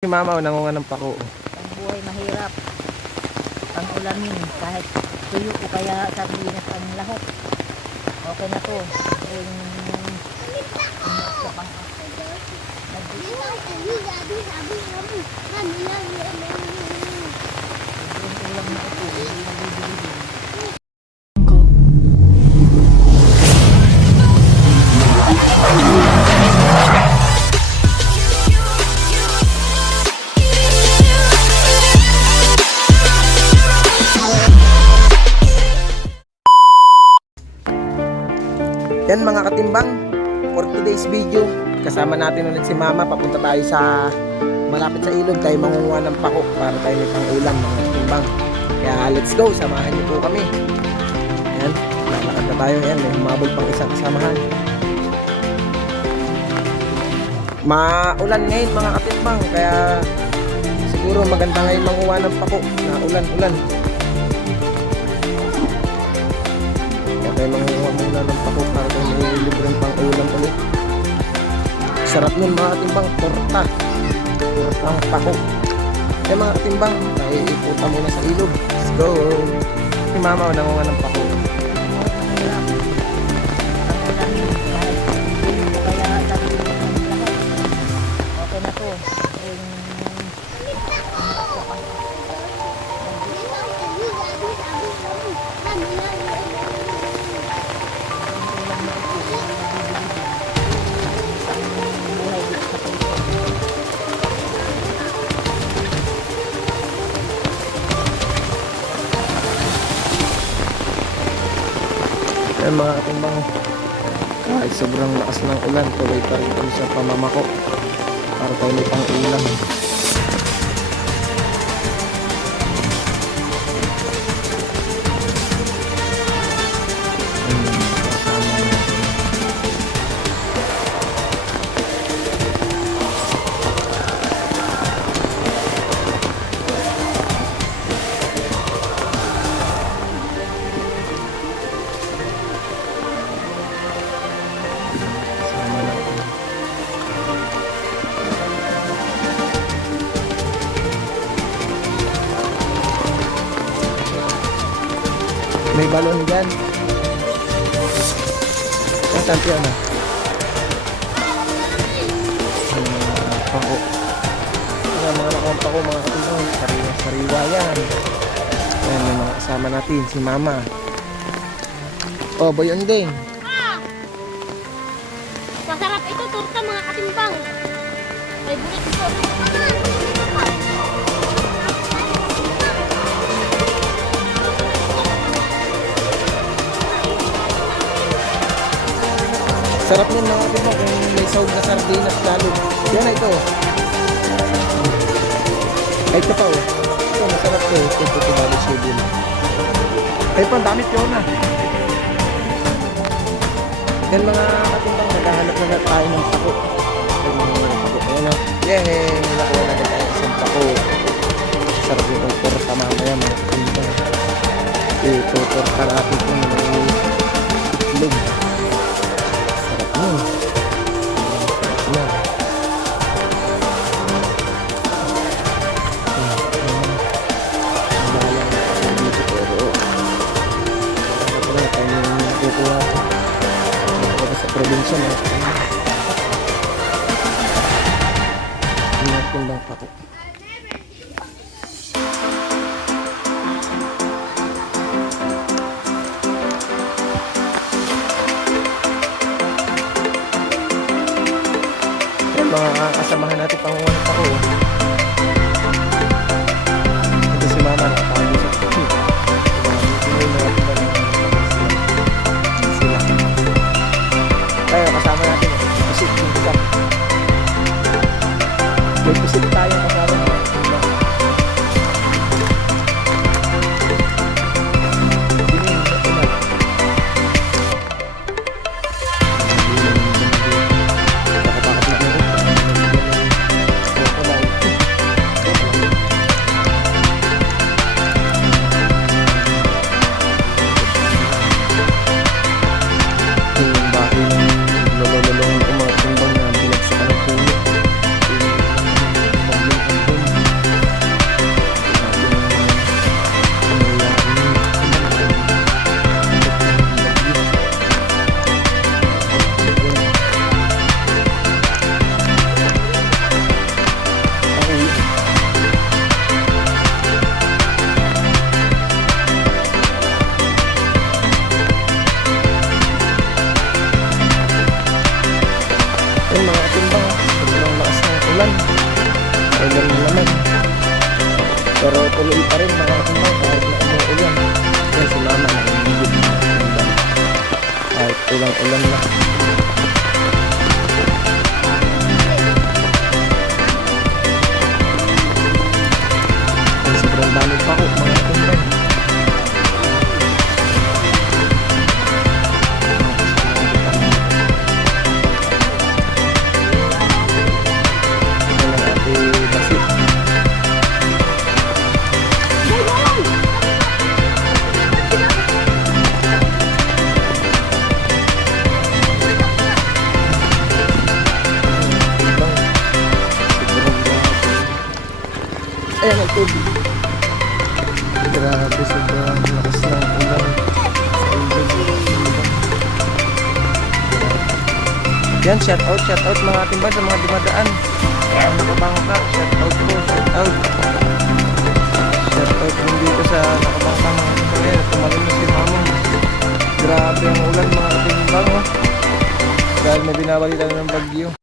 Si mama o nangunga ng pako. Ang buhay mahirap. Ang ulamin, kahit tuyo o kaya sardinas ang lahok. Okay na to. Yung... Yung ulam na ito, nabibili Yan mga katimbang, for today's video, kasama natin ulit si mama. Papunta tayo sa malapit sa ilog. Tayo mangunguha ng pako para tayo may pang ulam mga katimbang. Kaya let's go, samahan niyo po kami. Yan, lalakad na tayo. Yan, may humabol pang isang kasamahan. Maulan ngayon mga katimbang, kaya siguro maganda ngayon manguha ng pako na ulan-ulan. Tayo manguha muna ng pako para tayo may libreng pang ulam ulit. Sarap nun mga katimbang, torta. Tortang pako. Kaya mga katimbang, tayo iputa muna sa ilog. Let's go! Si mama o nangunga ng pako. Okay na to. Mga katimbang, kahit sobrang lakas ng ulan, tuloy pa rin sa pamamako para tayo may pang ulam. Balon dyan. Ang tanti na. Pako. Ayan, mga nakampa ko, mga katulong. Sariwa, sariwa yan. Ayan, yung mga kasama natin, si Mama. Oh, boy ding. Masarap ito, torta mga katimbang. Favorite ko. Sarap nun mga kapatid kung may sahog na sardinas lalo. Yan na ito. Ay, ito pa oh. Ito, masarap to. Ito, ito, ito, bali siya din. Ay, pa, ang dami piyo na. Yan mga katimbang, naghahanap na tayo ng pako. Ay, mga pako. Ayan o. Yay! Nakuha na tayo isang pako. Sarap yung torta mamaya mga katimbang. Ito, torta natin ito. Itlog. Sa natin bang pako Yan mga kasamahan natin pangungan ng pako May pusit tayo naman ay ganun naman pero tuloy pa rin mga kasama kahit na umuulan yan si mama na. Hindi kahit ulang ulan na. Grabe, sobrang lakas ng ulan. Yan, shout out, shout out mga ating sa mga dumadaan. Mga nakabangka, shout out po, shout out. Shout out din dito sa nakabangka mga ating ba. Yan, tumalun na si mama. Grabe ang ulan mga ating bang, oh. Dahil may binabalita na ng bagyo.